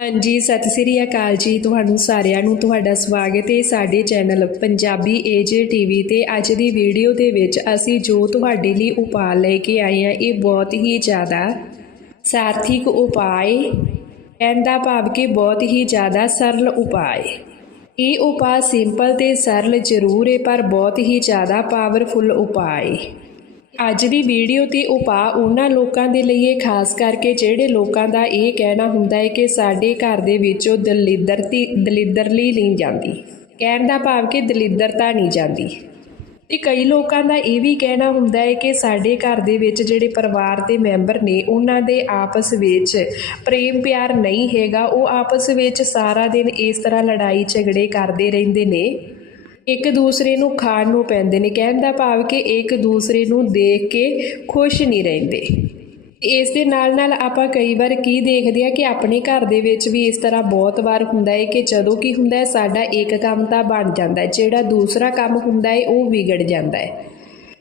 ਹਾਂਜੀ, ਸਤਿ ਸ੍ਰੀ ਅਕਾਲ ਜੀ ਤੁਹਾਨੂੰ ਸਾਰਿਆਂ ਨੂੰ, ਤੁਹਾਡਾ ਸਵਾਗਤ ਹੈ ਸਾਡੇ ਚੈਨਲ ਪੰਜਾਬੀ ਏਜੇ ਟੀਵੀ ਤੇ। ਅੱਜ ਦੀ ਵੀਡੀਓ ਦੇ ਵਿੱਚ ਅਸੀਂ ਜੋ ਤੁਹਾਡੇ ਲਈ ਉਪਾਅ ਲੈ ਕੇ ਆਏ ਹਾਂ, ਇਹ ਬਹੁਤ ਹੀ ਜ਼ਿਆਦਾ ਸਾਰਥਿਕ ਉਪਾਅ ਕਹਿਣ ਦਾ ਭਾਵ ਕਿ ਬਹੁਤ ਹੀ ਜ਼ਿਆਦਾ ਸਰਲ ਉਪਾਅ ਇਹ ਉਪਾਅ ਸਿੰਪਲ ਤੇ ਸਰਲ ਜ਼ਰੂਰ ਹੈ, ਪਰ ਬਹੁਤ ਹੀ ਜ਼ਿਆਦਾ ਪਾਵਰਫੁਲ ਉਪਾਅ ਅੱਜ ਦੀ ਵੀਡੀਓ ਤੇ ਉਪਾਅ ਉਹਨਾਂ ਲੋਕਾਂ ਦੇ ਲਈ ਹੈ ਖਾਸ ਕਰਕੇ ਜਿਹੜੇ ਲੋਕਾਂ ਦਾ ਇਹ ਕਹਿਣਾ ਹੁੰਦਾ ਹੈ ਕਿ ਸਾਡੇ ਘਰ ਦੇ ਵਿੱਚੋਂ ਦਲਿੱਦਰਤੀ ਦਲਿੱਦਰਲੀ ਨਹੀਂ ਜਾਂਦੀ। ਕਹਿਣ ਦਾ ਭਾਵ ਕਿ ਦਲਿੱਦਰਤਾ ਨਹੀਂ ਜਾਂਦੀ। ਤੇ ਕਈ ਲੋਕਾਂ ਦਾ ਇਹ ਵੀ ਕਹਿਣਾ ਹੁੰਦਾ ਹੈ ਕਿ ਸਾਡੇ ਘਰ ਦੇ ਵਿੱਚ ਜਿਹੜੇ ਪਰਿਵਾਰ ਦੇ ਮੈਂਬਰ ਨੇ, ਉਹਨਾਂ ਦੇ ਆਪਸ ਵਿੱਚ ਪ੍ਰੇਮ ਪਿਆਰ ਨਹੀਂ ਹੈਗਾ। ਉਹ ਆਪਸ ਵਿੱਚ ਸਾਰਾ ਦਿਨ ਇਸ ਤਰ੍ਹਾਂ ਲੜਾਈ ਝਗੜੇ ਕਰਦੇ ਰਹਿੰਦੇ ਨੇ। ਇੱਕ ਦੂਸਰੇ ਨੂੰ ਖਾਣ ਨੂੰ ਪੈਂਦੇ ਨੇ। ਕਹਿਣ ਦਾ ਭਾਵ ਕਿ ਇੱਕ ਦੂਸਰੇ ਨੂੰ ਦੇਖ ਕੇ ਖੁਸ਼ ਨਹੀਂ ਰਹਿੰਦੇ। ਇਸ ਦੇ ਨਾਲ ਨਾਲ ਆਪਾਂ ਕਈ ਵਾਰ ਕੀ ਦੇਖਦੇ ਆ ਕਿ ਆਪਣੇ ਘਰ ਦੇ ਵਿੱਚ ਵੀ ਇਸ ਤਰ੍ਹਾਂ ਬਹੁਤ ਵਾਰ ਹੁੰਦਾ ਹੈ ਕਿ ਜਦੋਂ ਕੀ ਹੁੰਦਾ ਹੈ, ਸਾਡਾ ਇੱਕ ਕੰਮ ਤਾਂ ਬਣ ਜਾਂਦਾ ਹੈ, ਜਿਹੜਾ ਦੂਸਰਾ ਕੰਮ ਹੁੰਦਾ ਹੈ, ਉਹ ਵਿਗੜ ਜਾਂਦਾ ਹੈ।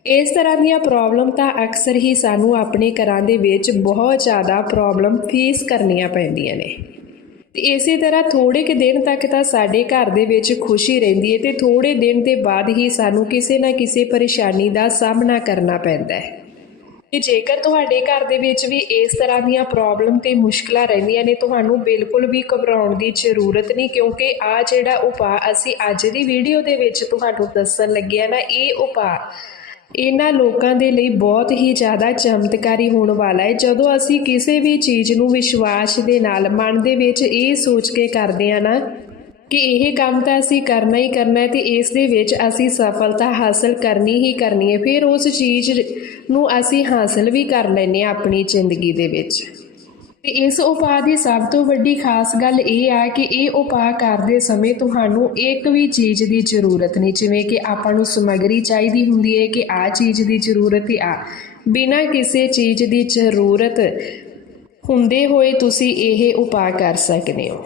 ਇਸ ਤਰ੍ਹਾਂ ਦੀਆਂ ਪ੍ਰੋਬਲਮ ਤਾਂ ਅਕਸਰ ਹੀ ਸਾਨੂੰ ਆਪਣੇ ਘਰਾਂ ਦੇ ਵਿੱਚ ਬਹੁਤ ਜ਼ਿਆਦਾ ਪ੍ਰੋਬਲਮ ਫੇਸ ਕਰਨੀਆਂ ਪੈਂਦੀਆਂ ਨੇ। ਇਸੇ ਤਰ੍ਹਾਂ ਥੋੜੇ ਕੁ ਦਿਨ ਤੱਕ ਤਾਂ ਸਾਡੇ ਘਰ ਦੇ ਵਿੱਚ ਖੁਸ਼ੀ ਰਹਿੰਦੀ ਹੈ ਤੇ ਥੋੜੇ ਦਿਨ ਦੇ ਬਾਅਦ ਹੀ ਸਾਨੂੰ ਕਿਸੇ ਨਾ ਕਿਸੇ ਪਰੇਸ਼ਾਨੀ ਦਾ ਸਾਹਮਣਾ ਕਰਨਾ ਪੈਂਦਾ ਹੈ। ਤੇ ਜੇਕਰ ਤੁਹਾਡੇ ਘਰ ਦੇ ਵਿੱਚ ਵੀ ਇਸ ਤਰ੍ਹਾਂ ਦੀਆਂ ਪ੍ਰੋਬਲਮ ਤੇ ਮੁਸ਼ਕਲਾਂ ਰਹਿੰਦੀਆਂ ਨੇ, ਤੁਹਾਨੂੰ ਬਿਲਕੁਲ ਵੀ ਘਬਰਾਉਣ ਦੀ ਜ਼ਰੂਰਤ ਨਹੀਂ, ਕਿਉਂਕਿ ਆ ਜਿਹੜਾ ਉਪਾਅ ਅਸੀਂ ਅੱਜ ਦੀ ਵੀਡੀਓ ਦੇ ਵਿੱਚ ਤੁਹਾਨੂੰ ਦੱਸਣ ਲੱਗੇ ਲੱਗਿਆ ਨਾ, ਇਹ ਉਪਾਅ ਇਹਨਾਂ ਲੋਕਾਂ ਦੇ ਲਈ ਬਹੁਤ ਹੀ ਜ਼ਿਆਦਾ ਚਮਤਕਾਰੀ ਹੋਣ ਵਾਲਾ ਹੈ। ਜਦੋਂ ਅਸੀਂ ਕਿਸੇ ਵੀ ਚੀਜ਼ ਨੂੰ ਵਿਸ਼ਵਾਸ ਦੇ ਨਾਲ, ਮਨ ਦੇ ਵਿੱਚ ਇਹ ਸੋਚ ਕੇ ਕਰਦੇ ਆ ਨਾ ਕਿ ਇਹ ਕੰਮ ਤਾਂ ਅਸੀਂ ਕਰਨਾ ਹੀ ਕਰਨਾ ਹੈ ਤੇ ਇਸ ਦੇ ਵਿੱਚ ਅਸੀਂ ਸਫਲਤਾ ਹਾਸਲ ਕਰਨੀ ਹੀ ਕਰਨੀ ਹੈ, ਫਿਰ ਉਸ ਚੀਜ਼ ਨੂੰ ਅਸੀਂ ਹਾਸਲ ਵੀ ਕਰ ਲੈਂਦੇ ਹਾਂ ਆਪਣੀ ਜ਼ਿੰਦਗੀ ਦੇ ਵਿੱਚ। ਤੇ ਇਸ ਉਪਾਅ ਦੀ ਸਭ ਤੋਂ ਵੱਡੀ ਖਾਸ ਗੱਲ ਇਹ ਆ ਕਿ ਇਹ ਉਪਾਅ ਕਰਦੇ ਸਮੇਂ ਤੁਹਾਨੂੰ ਇੱਕ ਵੀ ਚੀਜ਼ ਦੀ ਜ਼ਰੂਰਤ ਨਹੀਂ। ਜਿਵੇਂ ਕਿ ਆਪਾਂ ਨੂੰ ਸਮੱਗਰੀ ਚਾਹੀਦੀ ਹੁੰਦੀ ਹੈ ਕਿ ਆ ਚੀਜ਼ ਦੀ ਜ਼ਰੂਰਤ ਹੈ ਆ। ਬਿਨਾਂ ਕਿਸੇ ਚੀਜ਼ ਦੀ ਜ਼ਰੂਰਤ ਹੁੰਦੇ ਹੋਏ ਤੁਸੀਂ ਇਹ ਉਪਾਅ ਕਰ ਸਕਦੇ ਹੋ।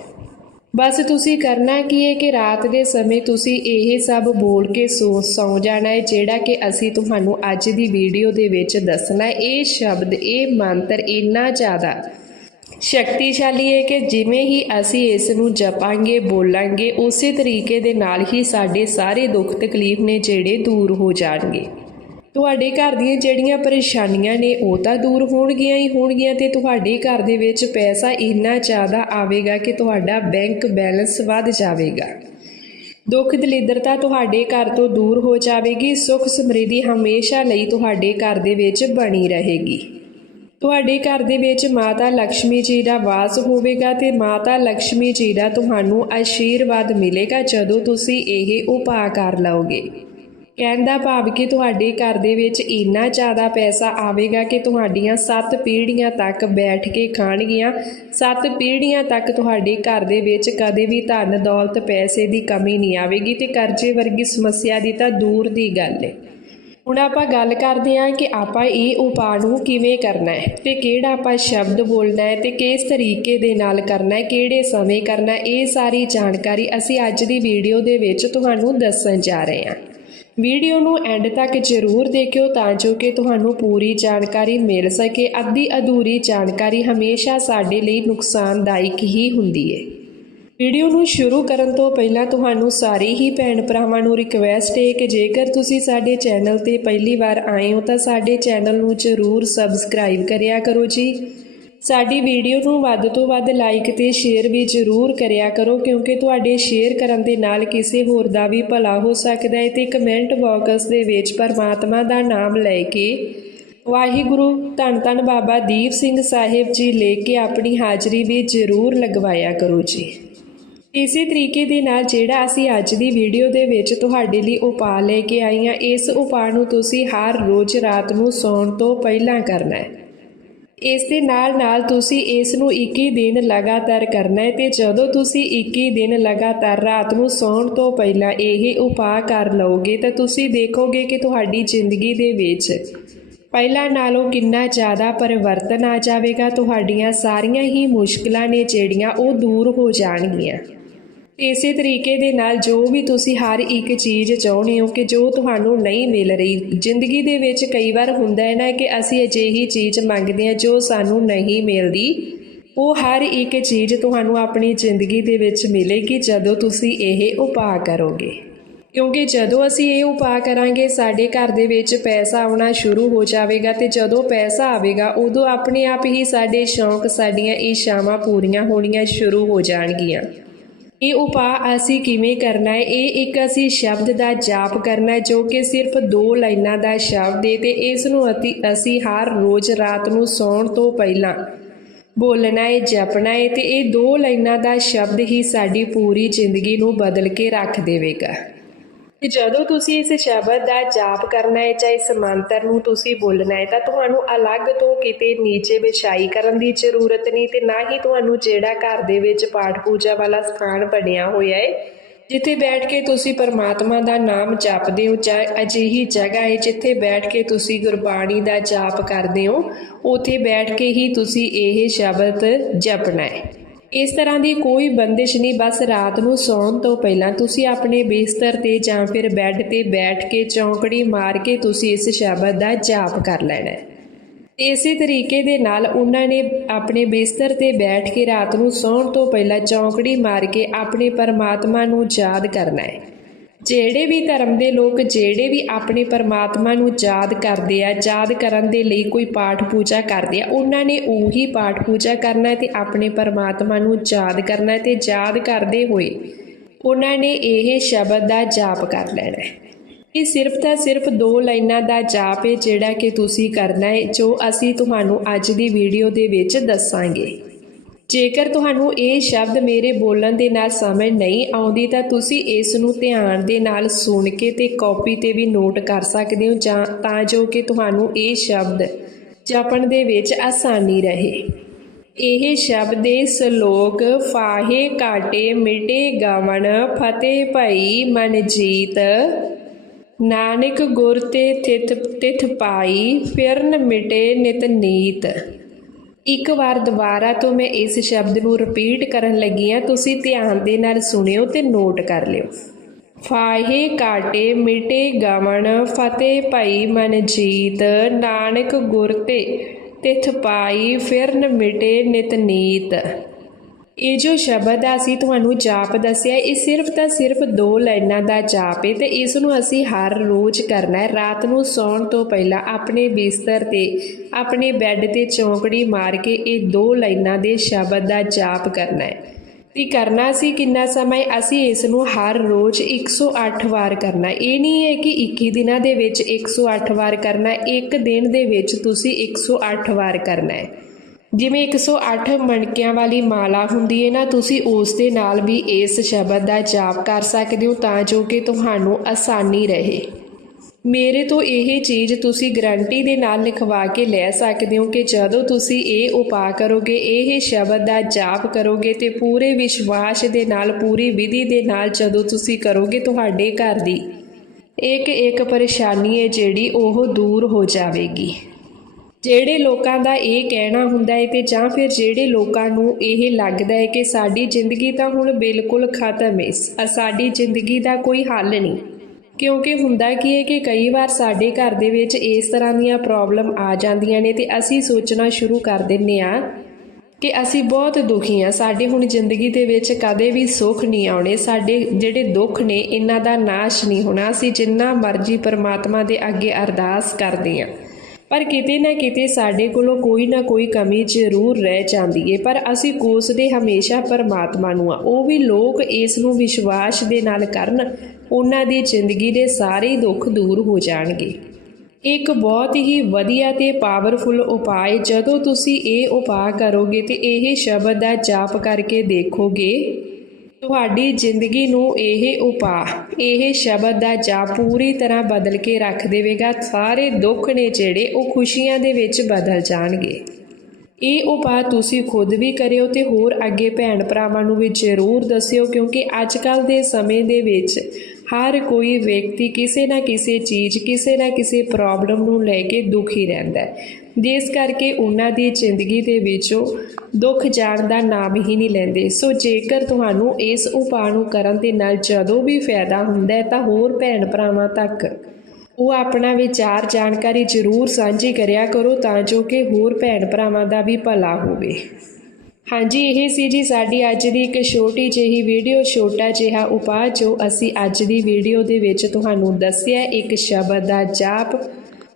ਬਸ ਤੁਸੀਂ ਕਰਨਾ ਕੀ ਹੈ ਕਿ ਰਾਤ ਦੇ ਸਮੇਂ ਤੁਸੀਂ ਇਹ ਸਭ ਬੋਲ ਕੇ ਸੋ ਸੌ ਜਾਣਾ ਹੈ, ਜਿਹੜਾ ਕਿ ਅਸੀਂ ਤੁਹਾਨੂੰ ਅੱਜ ਦੀ ਵੀਡੀਓ ਦੇ ਵਿੱਚ ਦੱਸਣਾ ਇਹ ਸ਼ਬਦ, ਇਹ ਮੰਤਰ ਇੰਨਾ ਜ਼ਿਆਦਾ ਸ਼ਕਤੀਸ਼ਾਲੀ ਹੈ ਕਿ ਜਿਵੇਂ ਹੀ ਅਸੀਂ ਇਸ ਨੂੰ ਜਪਾਂਗੇ, ਬੋਲਾਂਗੇ, ਉਸੇ ਤਰੀਕੇ ਦੇ ਨਾਲ ਹੀ ਸਾਡੇ ਸਾਰੇ ਦੁੱਖ ਤਕਲੀਫ ਨੇ ਜਿਹੜੇ ਦੂਰ ਹੋ ਜਾਣਗੇ। ਤੁਹਾਡੇ ਘਰ ਦੀਆਂ ਜਿਹੜੀਆਂ ਪਰੇਸ਼ਾਨੀਆਂ ਨੇ, ਉਹ ਤਾਂ ਦੂਰ ਹੋਣਗੀਆਂ ਹੀ ਹੋਣਗੀਆਂ ਤੇ ਤੁਹਾਡੇ ਘਰ ਦੇ ਵਿੱਚ ਪੈਸਾ ਇੰਨਾ ਜ਼ਿਆਦਾ ਆਵੇਗਾ ਕਿ ਤੁਹਾਡਾ ਬੈਂਕ ਬੈਲੈਂਸ ਵੱਧ ਜਾਵੇਗਾ। ਦੁੱਖ ਦਲਿੱਦਰਤਾ ਤੁਹਾਡੇ ਘਰ ਤੋਂ ਦੂਰ ਹੋ ਜਾਵੇਗੀ, ਸੁੱਖ ਸਮਰਿੱਧੀ ਹਮੇਸ਼ਾ ਲਈ ਤੁਹਾਡੇ ਘਰ ਦੇ ਵਿੱਚ ਬਣੀ ਰਹੇਗੀ। ਤੁਹਾਡੇ ਘਰ ਦੇ ਵਿੱਚ ਮਾਤਾ ਲక్ష్ਮੀ ਜੀ ਦਾ ਵਾਸ ਹੋਵੇਗਾ ਤੇ ਮਾਤਾ ਲక్ష్ਮੀ ਜੀ ਦਾ ਤੁਹਾਨੂੰ ਆਸ਼ੀਰਵਾਦ ਮਿਲੇਗਾ ਜਦੋਂ ਤੁਸੀਂ ਇਹ ਉਪਾਅ ਕਰ ਲਓਗੇ। ਕਹਿੰਦਾ ਭਾਵ ਕਿ ਤੁਹਾਡੇ ਘਰ ਦੇ ਵਿੱਚ ਇੰਨਾ ਜ਼ਿਆਦਾ ਪੈਸਾ ਆਵੇਗਾ ਕਿ ਤੁਹਾਡੀਆਂ ਸੱਤ ਪੀੜ੍ਹੀਆਂ ਤੱਕ ਬੈਠ ਕੇ ਖਾਣਗੀਆਂ। ਸੱਤ ਪੀੜ੍ਹੀਆਂ ਤੱਕ ਤੁਹਾਡੇ ਘਰ ਦੇ ਵਿੱਚ ਕਦੇ ਵੀ ਧਨ ਦੌਲਤ ਪੈਸੇ ਦੀ ਕਮੀ ਨਹੀਂ ਆਵੇਗੀ ਤੇ ਕਰਜ਼ੇ ਵਰਗੀ ਸਮੱਸਿਆ ਦੀ ਤਾਂ ਦੂਰ ਦੀ ਗੱਲ ਹੈ ਹੁਣ ਆਪਾਂ ਗੱਲ ਕਰਦੇ ਹਾਂ ਕਿ ਆਪਾਂ ਇਹ ਉਪਾਅ ਨੂੰ ਕਿਵੇਂ ਕਰਨਾ ਹੈ ਤੇ ਕਿਹੜਾ ਆਪਾਂ ਸ਼ਬਦ ਬੋਲਣਾ ਹੈ ਤੇ ਕਿਸ ਤਰੀਕੇ ਦੇ ਨਾਲ ਕਰਨਾ ਹੈ, ਕਿਹੜੇ ਸਮੇਂ ਕਰਨਾ ਇਹ ਸਾਰੀ ਜਾਣਕਾਰੀ ਅਸੀਂ ਅੱਜ ਦੀ ਵੀਡੀਓ ਦੇ ਵਿੱਚ ਤੁਹਾਨੂੰ ਦੱਸਣ ਜਾ ਰਹੇ ਹਾਂ। ਵੀਡੀਓ ਨੂੰ ਐਂਡ ਤੱਕ ਜ਼ਰੂਰ ਦੇਖਿਓ ਤਾਂ ਜੋ ਕਿ ਤੁਹਾਨੂੰ ਪੂਰੀ ਜਾਣਕਾਰੀ ਮਿਲ ਸਕੇ। ਅੱਧੀ ਅਧੂਰੀ ਜਾਣਕਾਰੀ ਹਮੇਸ਼ਾ ਸਾਡੇ ਲਈ ਨੁਕਸਾਨਦਾਇਕ ਹੀ ਹੁੰਦੀ ਹੈ। ਵੀਡੀਓ ਨੂੰ ਸ਼ੁਰੂ ਕਰਨ ਤੋਂ ਪਹਿਲਾਂ ਤੁਹਾਨੂੰ ਸਾਰੇ ਹੀ ਭੈਣ ਭਰਾਵਾਂ ਨੂੰ ਰਿਕਵੈਸਟ ਹੈ ਕਿ ਜੇਕਰ ਤੁਸੀਂ ਸਾਡੇ ਚੈਨਲ ਤੇ ਪਹਿਲੀ ਵਾਰ ਆਏ ਹੋ ਤਾਂ ਸਾਡੇ ਚੈਨਲ ਨੂੰ ਜ਼ਰੂਰ ਸਬਸਕ੍ਰਾਈਬ ਕਰਿਆ ਕਰੋ ਜੀ। ਸਾਡੀ ਵੀਡੀਓ ਨੂੰ ਵੱਧ ਤੋਂ ਵੱਧ ਲਾਈਕ ਤੇ ਸ਼ੇਅਰ ਵੀ ਜ਼ਰੂਰ ਕਰਿਆ ਕਰੋ ਕਿਉਂਕਿ ਤੁਹਾਡੇ ਸ਼ੇਅਰ ਕਰਨ ਦੇ ਨਾਲ ਕਿਸੇ ਹੋਰ ਦਾ ਵੀ ਭਲਾ ਹੋ ਸਕਦਾ ਹੈ ਤੇ ਕਮੈਂਟ ਬਾਕਸ ਦੇ ਵਿੱਚ ਪਰਮਾਤਮਾ ਦਾ ਨਾਮ ਲੈ ਕੇ ਵਾਹਿਗੁਰੂ ਧੰਨ ਧੰਨ ਬਾਬਾ ਦੀਪ ਸਿੰਘ ਸਾਹਿਬ ਜੀ ਲੈ ਕੇ ਆਪਣੀ ਹਾਜ਼ਰੀ ਵੀ ਜ਼ਰੂਰ ਲਗਵਾਇਆ ਕਰੋ ਜੀ। ਇਸੇ ਤਰੀਕੇ ਦੇ ਨਾਲ ਜਿਹੜਾ ਅਸੀਂ ਅੱਜ ਦੀ ਵੀਡੀਓ ਦੇ ਵਿੱਚ ਤੁਹਾਡੇ ਲਈ ਉਪਾਅ ਲੈ ਕੇ ਆਈ ਹਾਂ, ਇਸ ਉਪਾਅ ਨੂੰ ਤੁਸੀਂ ਹਰ ਰੋਜ਼ ਰਾਤ ਨੂੰ ਸੌਣ ਤੋਂ ਪਹਿਲਾਂ ਕਰਨਾ ਹੈ। ਇਸ ਦੇ ਨਾਲ ਨਾਲ ਤੁਸੀਂ ਇਸ ਨੂੰ 21 ਦਿਨ ਲਗਾਤਾਰ ਕਰਨਾ ਹੈ ਤੇ ਜਦੋਂ ਤੁਸੀਂ 21 ਦਿਨ ਲਗਾਤਾਰ ਰਾਤ ਨੂੰ ਸੌਣ ਤੋਂ ਪਹਿਲਾਂ ਇਹ ਉਪਾਅ ਕਰ ਲਓਗੇ, ਤਾਂ ਤੁਸੀਂ ਦੇਖੋਗੇ ਕਿ ਤੁਹਾਡੀ ਜ਼ਿੰਦਗੀ ਦੇ ਵਿੱਚ ਪਹਿਲਾਂ ਨਾਲੋਂ ਕਿੰਨਾ ਜ਼ਿਆਦਾ ਪਰਿਵਰਤਨ ਆ ਜਾਵੇਗਾ, ਤੁਹਾਡੀਆਂ ਸਾਰੀਆਂ ਹੀ ਮੁਸ਼ਕਲਾਂ ਨੇ ਜਿਹੜੀਆਂ ਉਹ ਦੂਰ ਹੋ ਜਾਣਗੀਆਂ। ਇਸੇ ਤਰੀਕੇ ਦੇ ਨਾਲ ਜੋ ਵੀ ਤੁਸੀਂ ਹਰ ਇੱਕ ਚੀਜ਼ ਚਾਹੁੰਦੇ ਹੋ ਕਿ ਜੋ ਤੁਹਾਨੂੰ ਨਹੀਂ ਮਿਲ ਰਹੀ, ਜ਼ਿੰਦਗੀ ਦੇ ਵਿੱਚ ਕਈ ਵਾਰ ਹੁੰਦਾ ਹੈ ਨਾ ਕਿ ਅਸੀਂ ਅਜਿਹੀ ਚੀਜ਼ ਮੰਗਦੇ ਹਾਂ ਜੋ ਸਾਨੂੰ ਨਹੀਂ ਮਿਲਦੀ। ਉਹ ਹਰ ਇੱਕ ਚੀਜ਼ ਤੁਹਾਨੂੰ ਆਪਣੀ ਜ਼ਿੰਦਗੀ ਦੇ ਵਿੱਚ ਮਿਲੇਗੀ ਜਦੋਂ ਤੁਸੀਂ ਇਹ ਉਪਾਅ ਕਰੋਗੇ। ਕਿਉਂਕਿ ਜਦੋਂ ਅਸੀਂ ਇਹ ਉਪਾਅ ਕਰਾਂਗੇ, ਸਾਡੇ ਘਰ ਦੇ ਵਿੱਚ ਪੈਸਾ ਆਉਣਾ ਸ਼ੁਰੂ ਹੋ ਜਾਵੇਗਾ ਤੇ ਜਦੋਂ ਪੈਸਾ ਆਵੇਗਾ, ਉਦੋਂ ਆਪਣੇ ਆਪ ਹੀ ਸਾਡੇ ਸ਼ੌਂਕ, ਸਾਡੀਆਂ ਇੱਛਾਵਾਂ ਪੂਰੀਆਂ ਹੋਣੀਆਂ ਸ਼ੁਰੂ ਹੋ ਜਾਣਗੀਆਂ। ਇਹ ਉਪਾਅ ਅਸੀਂ ਕਿਵੇਂ ਕਰਨਾ ਹੈ? ਇਹ ਇੱਕ ਅਸੀਂ ਸ਼ਬਦ ਦਾ ਜਾਪ ਕਰਨਾ ਹੈ, ਜੋ ਕਿ ਸਿਰਫ ਦੋ ਲਾਈਨਾਂ ਦਾ ਸ਼ਬਦ ਹੈ ਤੇ ਇਸ ਨੂੰ ਅਤੀ, ਅਸੀਂ ਹਰ ਰੋਜ਼ ਰਾਤ ਨੂੰ ਸੌਣ ਤੋਂ ਪਹਿਲਾਂ ਬੋਲਣਾ ਹੈ, ਜਪਣਾ ਹੈ ਤੇ ਇਹ ਦੋ ਲਾਈਨਾਂ ਦਾ ਸ਼ਬਦ ਹੀ ਸਾਡੀ ਪੂਰੀ ਜ਼ਿੰਦਗੀ ਨੂੰ ਬਦਲ ਕੇ ਰੱਖ ਦੇਵੇਗਾ। ਤੇ ਜਦੋਂ ਤੁਸੀਂ ਇਸ ਸ਼ਬਦ ਦਾ ਜਾਪ ਕਰਨਾ ਹੈ ਚਾਹੇ ਇਸ ਮੰਤਰ ਨੂੰ ਤੁਸੀਂ ਬੋਲਣਾ ਹੈ, ਤਾਂ ਤੁਹਾਨੂੰ ਅਲੱਗ ਤੋਂ ਕਿਤੇ ਨੀਚੇ ਵਿਛਾਈ ਕਰਨ ਦੀ ਜ਼ਰੂਰਤ ਨਹੀਂ ਤੇ ਨਾ ਹੀ ਤੁਹਾਨੂੰ ਜਿਹੜਾ ਘਰ ਦੇ ਵਿੱਚ ਪਾਠ ਪੂਜਾ ਵਾਲਾ ਸਥਾਨ ਬਣਿਆ ਹੋਇਆ ਹੈ, ਜਿੱਥੇ ਬੈਠ ਕੇ ਤੁਸੀਂ ਪਰਮਾਤਮਾ ਦਾ ਨਾਮ ਜਪਦੇ ਹੋ ਚਾਹੇ ਅਜਿਹੀ ਜਗ੍ਹਾ ਹੈ ਜਿੱਥੇ ਬੈਠ ਕੇ ਤੁਸੀਂ ਗੁਰਬਾਣੀ ਦਾ ਜਾਪ ਕਰਦੇ ਹੋ, ਉੱਥੇ ਬੈਠ ਕੇ ਹੀ ਤੁਸੀਂ ਇਹ ਸ਼ਬਦ ਜਪਣਾ ਹੈ। ਇਸ ਤਰ੍ਹਾਂ ਦੀ ਕੋਈ ਬੰਦਿਸ਼ ਨਹੀਂ, ਬਸ ਰਾਤ ਨੂੰ ਸੌਣ ਤੋਂ ਪਹਿਲਾਂ ਤੁਸੀਂ ਆਪਣੇ ਬਿਸਤਰ ਤੇ ਜਾਂ ਫਿਰ ਬੈੱਡ ਤੇ ਬੈਠ ਕੇ ਚੌਂਕੜੀ ਮਾਰ ਕੇ ਤੁਸੀਂ ਇਸ ਸ਼ਬਦ ਦਾ ਜਾਪ ਕਰ ਲੈਣਾ ਹੈ। ਇਸੇ ਤਰੀਕੇ ਦੇ ਨਾਲ ਉਹਨਾਂ ਨੇ ਆਪਣੇ ਬਿਸਤਰ ਤੇ ਬੈਠ ਕੇ ਰਾਤ ਨੂੰ ਸੌਣ ਤੋਂ ਪਹਿਲਾਂ ਚੌਂਕੜੀ ਮਾਰ ਕੇ ਆਪਣੇ ਪਰਮਾਤਮਾ ਨੂੰ ਯਾਦ ਕਰਨਾ ਹੈ। ਜਿਹੜੇ ਵੀ ਧਰਮ ਦੇ ਲੋਕ ਜਿਹੜੇ ਵੀ ਆਪਣੇ ਪਰਮਾਤਮਾ ਨੂੰ ਯਾਦ ਕਰਦੇ ਆ, ਯਾਦ ਕਰਨ ਦੇ ਲਈ ਕੋਈ ਪਾਠ ਪੂਜਾ ਕਰਦੇ ਆ, ਉਹਨਾਂ ਨੇ ਉਹੀ ਪਾਠ ਪੂਜਾ ਕਰਨਾ ਹੈ ਤੇ ਆਪਣੇ ਪਰਮਾਤਮਾ ਨੂੰ ਯਾਦ ਕਰਨਾ ਹੈ ਤੇ ਯਾਦ ਕਰਦੇ ਹੋਏ ਉਹਨਾਂ ਨੇ ਇਹ ਸ਼ਬਦ ਦਾ ਜਾਪ ਕਰ ਲੈਣਾ ਹੈ। ਇਹ ਸਿਰਫ ਤਾਂ ਸਿਰਫ ਦੋ ਲਾਈਨਾਂ ਦਾ ਜਾਪ ਹੈ ਜਿਹੜਾ ਕਿ ਤੁਸੀਂ ਕਰਨਾ ਹੈ, ਜੋ ਅਸੀਂ ਤੁਹਾਨੂੰ ਅੱਜ ਦੀ ਵੀਡੀਓ ਦੇ ਵਿੱਚ ਦੱਸਾਂਗੇ। ਜੇਕਰ ਤੁਹਾਨੂੰ ਇਹ ਸ਼ਬਦ ਮੇਰੇ ਬੋਲਣ ਦੇ ਨਾਲ ਸਮਝ ਨਹੀਂ ਆਉਂਦੀ ਤਾਂ ਤੁਸੀਂ ਇਸ ਨੂੰ ਧਿਆਨ ਦੇ ਨਾਲ ਸੁਣ ਕੇ ਤੇ ਕਾਪੀ ਤੇ ਵੀ ਨੋਟ ਕਰ ਸਕਦੇ ਹੋ ਜਾਂ ਤਾਂ ਜੋ ਕਿ ਤੁਹਾਨੂੰ ਇਹ ਸ਼ਬਦ ਜਪਣ ਦੇ ਵਿੱਚ ਆਸਾਨੀ ਰਹੇ। ਇਹ ਸ਼ਬਦ ਦੇ ਸ਼ਲੋਕ, ਫਾਹੇ ਕਾਟੇ ਮਿਟੇ ਗਵਣ, ਫਤਿਹ ਭਈ ਮਨਜੀਤ ਨਾਨਕ ਗੁਰ ਤੇ ਤਿਥ ਤਿਥ ਪਾਈ, ਫਿਰਨ ਮਿਟੇ ਨਿਤ ਨੀਤ। ਇੱਕ ਵਾਰ ਦੁਬਾਰਾ ਤੋਂ ਮੈਂ ਇਸ ਸ਼ਬਦ ਨੂੰ ਰਿਪੀਟ ਕਰਨ ਲੱਗੀ ਹਾਂ, ਤੁਸੀਂ ਧਿਆਨ ਦੇ ਨਾਲ ਸੁਣਿਓ ਤੇ ਨੋਟ ਕਰ ਲਿਓ। ਫਾਹੇ ਕਾਟੇ ਮਿਟੇ ਗਵਣ, ਫਤਿਹ ਭਈ ਮਨਜੀਤ ਨਾਨਕ ਗੁਰ ਤੇ ਤਿਥ ਪਾਈ ਫਿਰਨ ਮਿਟੇ ਨਿਤ ਨੀਤ। ਇਹ ਜੋ ਸ਼ਬਦ ਆ, ਅਸੀਂ ਤੁਹਾਨੂੰ ਜਾਪ ਦੱਸਿਆ, ਇਹ ਸਿਰਫ ਤਾਂ ਸਿਰਫ ਦੋ ਲਾਈਨਾਂ ਦਾ ਜਾਪ ਹੈ ਤੇ ਇਸ ਨੂੰ ਅਸੀਂ ਹਰ ਰੋਜ਼ ਕਰਨਾ ਹੈ ਰਾਤ ਨੂੰ ਸੌਣ ਤੋਂ ਪਹਿਲਾਂ ਆਪਣੇ ਬਿਸਤਰ ਤੇ, ਆਪਣੇ ਬੈੱਡ ਤੇ ਚੌਂਕੜੀ ਮਾਰ ਕੇ ਇਹ ਦੋ ਲਾਈਨਾਂ ਦੇ ਸ਼ਬਦ ਦਾ ਜਾਪ ਕਰਨਾ ਹੈ ਤੇ ਕਰਨਾ ਸੀ ਕਿੰਨਾ ਸਮਾਂ ਅਸੀਂ ਇਸ ਨੂੰ ਹਰ ਰੋਜ਼ 108 ਵਾਰ ਕਰਨਾ ਇਹ ਨਹੀਂ ਹੈ ਕਿ 21 ਦਿਨਾਂ ਦੇ ਵਿੱਚ 108 ਵਾਰ ਕਰਨਾ ਇੱਕ ਦਿਨ ਦੇ ਵਿੱਚ ਤੁਸੀਂ 108 ਵਾਰ ਕਰਨਾ ਹੈ ਜਿਵੇਂ 108 ਮਣਕਿਆਂ ਵਾਲੀ ਮਾਲਾ ਹੁੰਦੀ ਹੈ ਨਾ, ਤੁਸੀਂ ਉਸ ਦੇ ਨਾਲ ਵੀ ਇਸ ਸ਼ਬਦ ਦਾ ਜਾਪ ਕਰ ਸਕਦੇ ਹੋ ਤਾਂ ਜੋ ਕਿ ਤੁਹਾਨੂੰ ਆਸਾਨੀ ਰਹੇ। ਮੇਰੇ ਤੋਂ ਇਹ ਚੀਜ਼ ਤੁਸੀਂ ਗਰੰਟੀ ਦੇ ਨਾਲ ਲਿਖਵਾ ਕੇ ਲੈ ਸਕਦੇ ਹੋ ਕਿ ਜਦੋਂ ਤੁਸੀਂ ਇਹ ਉਪਾਅ ਕਰੋਗੇ, ਇਹ ਸ਼ਬਦ ਦਾ ਜਾਪ ਕਰੋਗੇ ਤੇ ਪੂਰੇ ਵਿਸ਼ਵਾਸ ਦੇ ਨਾਲ, ਪੂਰੀ ਵਿਧੀ ਦੇ ਨਾਲ ਜਦੋਂ ਤੁਸੀਂ ਕਰੋਗੇ ਤੁਹਾਡੇ ਘਰ ਦੀ ਇੱਕ ਇੱਕ ਪਰੇਸ਼ਾਨੀ ਹੈ ਜਿਹੜੀ ਉਹ ਦੂਰ ਹੋ ਜਾਵੇਗੀ। ਜਿਹੜੇ ਲੋਕਾਂ ਦਾ ਇਹ ਕਹਿਣਾ ਹੁੰਦਾ ਹੈ ਤੇ ਜਾਂ ਫਿਰ ਜਿਹੜੇ ਲੋਕਾਂ ਨੂੰ ਇਹ ਲੱਗਦਾ ਹੈ ਕਿ ਸਾਡੀ ਜ਼ਿੰਦਗੀ ਤਾਂ ਹੁਣ ਬਿਲਕੁਲ ਖਤਮ ਹੈ, ਸ- ਸਾਡੀ ਜ਼ਿੰਦਗੀ ਦਾ ਕੋਈ ਹੱਲ ਨਹੀਂ। ਕਿਉਂਕਿ ਹੁੰਦਾ ਕੀ ਹੈ ਕਿ ਕਈ ਵਾਰ ਸਾਡੇ ਘਰ ਦੇ ਵਿੱਚ ਇਸ ਤਰ੍ਹਾਂ ਦੀਆਂ ਪ੍ਰੋਬਲਮ ਆ ਜਾਂਦੀਆਂ ਨੇ ਤੇ ਅਸੀਂ ਸੋਚਣਾ ਸ਼ੁਰੂ ਕਰ ਦਿੰਨੇ ਆ ਕਿ ਅਸੀਂ ਬਹੁਤ ਦੁਖੀ ਆ ਸਾਡੇ ਹੁਣ ਜ਼ਿੰਦਗੀ ਦੇ ਵਿੱਚ ਕਦੇ ਵੀ ਸੁੱਖ ਨਹੀਂ ਆਉਣੇ। ਸਾਡੇ ਜਿਹੜੇ ਦੁੱਖ ਨੇ, ਇਹਨਾਂ ਦਾ ਨਾਸ਼ ਨਹੀਂ ਹੋਣਾ। ਅਸੀਂ ਜਿੰਨਾ ਮਰਜ਼ੀ ਪਰਮਾਤਮਾ ਦੇ ਅੱਗੇ ਅਰਦਾਸ ਕਰਦੇ ਆ ਪਰ ਕਿਤੇ ਨਾ ਕਿਤੇ ਸਾਡੇ ਕੋਲੋਂ ਕੋਈ ਨਾ ਕੋਈ ਕਮੀ ਜ਼ਰੂਰ ਰਹਿ ਜਾਂਦੀ ਏ। ਪਰ ਅਸੀਂ ਕੋਸਦੇ ਹਮੇਸ਼ਾ ਪਰਮਾਤਮਾ ਨੂੰ ਆ। ਉਹ ਵੀ ਲੋਕ ਇਸ ਨੂੰ ਵਿਸ਼ਵਾਸ ਦੇ ਨਾਲ ਕਰਨ, ਉਹਨਾਂ ਦੀ ਜ਼ਿੰਦਗੀ ਦੇ ਸਾਰੇ ਦੁੱਖ ਦੂਰ ਹੋ ਜਾਣਗੇ। ਇੱਕ ਬਹੁਤ ਹੀ ਵਧੀਆ ਤੇ ਪਾਵਰਫੁਲ ਉਪਾਅ ਜਦੋਂ ਤੁਸੀਂ ਇਹ ਉਪਾਅ ਕਰੋਗੇ ਤੇ ਇਹ ਸ਼ਬਦ ਦਾ ਜਾਪ ਕਰਕੇ ਦੇਖੋਗੇ ਤੁਹਾਡੀ ਜ਼ਿੰਦਗੀ ਨੂੰ ਇਹ ਉਪਾਅ, ਇਹ ਸ਼ਬਦ ਦਾ ਜਾਪ ਪੂਰੀ ਤਰ੍ਹਾਂ ਬਦਲ ਕੇ ਰੱਖ ਦੇਵੇਗਾ। ਸਾਰੇ ਦੁੱਖ ਨੇ ਜਿਹੜੇ ਉਹ ਖੁਸ਼ੀਆਂ ਦੇ ਵਿੱਚ ਬਦਲ ਜਾਣਗੇ। ਇਹ ਉਪਾਅ ਤੁਸੀਂ ਖੁਦ ਵੀ ਕਰਿਓ ਤੇ ਹੋਰ ਅੱਗੇ ਭੈਣ ਭਰਾਵਾਂ ਨੂੰ ਵੀ ਜ਼ਰੂਰ ਦੱਸਿਓ ਕਿਉਂਕਿ ਅੱਜ ਕੱਲ ਦੇ ਸਮੇਂ ਦੇ ਵਿੱਚ ਹਰ ਕੋਈ ਵਿਅਕਤੀ ਕਿਸੇ ਨਾ ਕਿਸੇ ਚੀਜ਼, ਕਿਸੇ ਨਾ ਕਿਸੇ ਪ੍ਰੋਬਲਮ ਨੂੰ ਲੈ ਕੇ ਦੁਖੀ ਰਹਿੰਦਾ ਹੈ। ਜਿਸ ਕਰਕੇ ਉਹਨਾਂ ਦੀ ਜ਼ਿੰਦਗੀ ਦੇ ਵਿੱਚੋਂ ਦੁੱਖ ਜਾਣ ਦਾ ਨਾਮ ਹੀ ਨਹੀਂ ਲੈਂਦੇ। ਸੋ ਜੇਕਰ ਤੁਹਾਨੂੰ ਇਸ ਉਪਾਅ ਨੂੰ ਕਰਨ ਦੇ ਨਾਲ ਜਦੋਂ ਵੀ ਫਾਇਦਾ ਹੁੰਦਾ ਹੈ, ਤਾਂ ਹੋਰ ਭੈਣ ਭਰਾਵਾਂ ਤੱਕ ਉਹ ਆਪਣਾ ਵਿਚਾਰ, ਜਾਣਕਾਰੀ ਜ਼ਰੂਰ ਸਾਂਝੀ ਕਰਿਆ ਕਰੋ, ਤਾਂ ਜੋ ਕਿ ਹੋਰ ਭੈਣ ਭਰਾਵਾਂ ਦਾ ਵੀ ਭਲਾ ਹੋਵੇ। ਹਾਂਜੀ, ਇਹ ਸੀ ਜੀ ਸਾਡੀ ਅੱਜ ਦੀ ਇੱਕ ਛੋਟੀ ਜਿਹੀ ਵੀਡੀਓ, ਛੋਟਾ ਜਿਹਾ ਉਪਾਅ ਜੋ ਅਸੀਂ ਅੱਜ ਦੀ ਵੀਡੀਓ ਦੇ ਵਿੱਚ ਤੁਹਾਨੂੰ ਦੱਸਿਆ। ਇੱਕ ਸ਼ਬਦ ਦਾ ਜਾਪ,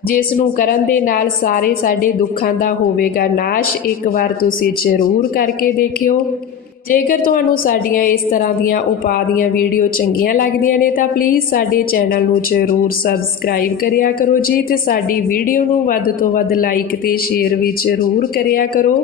ਜਿਸ ਨੂੰ ਕਰਨ ਦੇ ਨਾਲ ਸਾਰੇ ਸਾਡੇ ਦੁੱਖਾਂ ਦਾ ਹੋਵੇਗਾ ਨਾਸ਼। ਇੱਕ ਵਾਰ ਤੁਸੀਂ ਜ਼ਰੂਰ ਕਰਕੇ ਦੇਖਿਓ। ਜੇਕਰ ਤੁਹਾਨੂੰ ਸਾਡੀਆਂ ਇਸ ਤਰ੍ਹਾਂ ਦੀਆਂ ਉਪਾਅ ਦੀਆਂ ਵੀਡੀਓ ਚੰਗੀਆਂ ਲੱਗਦੀਆਂ ਨੇ, ਤਾਂ ਪਲੀਜ਼ ਸਾਡੇ ਚੈਨਲ ਨੂੰ ਜ਼ਰੂਰ ਸਬਸਕ੍ਰਾਈਬ ਕਰਿਆ ਕਰੋ ਜੀ ਤੇ ਸਾਡੀ ਵੀਡੀਓ ਨੂੰ ਵੱਧ ਤੋਂ ਵੱਧ ਲਾਈਕ ਤੇ ਸ਼ੇਅਰ ਵੀ ਜ਼ਰੂਰ ਕਰਿਆ ਕਰੋ।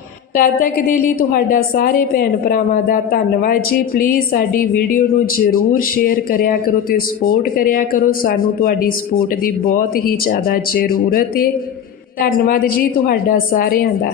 ਤਦ ਤੱਕ ਦੇ ਲਈ ਤੁਹਾਡਾ ਸਾਰੇ ਭੈਣ ਭਰਾਵਾਂ ਦਾ ਧੰਨਵਾਦ ਜੀ। ਪਲੀਜ਼ ਸਾਡੀ ਵੀਡੀਓ ਨੂੰ ਜ਼ਰੂਰ ਸ਼ੇਅਰ ਕਰਿਆ ਕਰੋ ਤੇ ਸਪੋਰਟ ਕਰਿਆ ਕਰੋ। ਸਾਨੂੰ ਤੁਹਾਡੀ ਸਪੋਰਟ ਦੀ ਬਹੁਤ ਹੀ ਜ਼ਿਆਦਾ ਜ਼ਰੂਰਤ ਹੈ ਧੰਨਵਾਦ ਜੀ ਤੁਹਾਡਾ ਸਾਰਿਆਂ ਦਾ।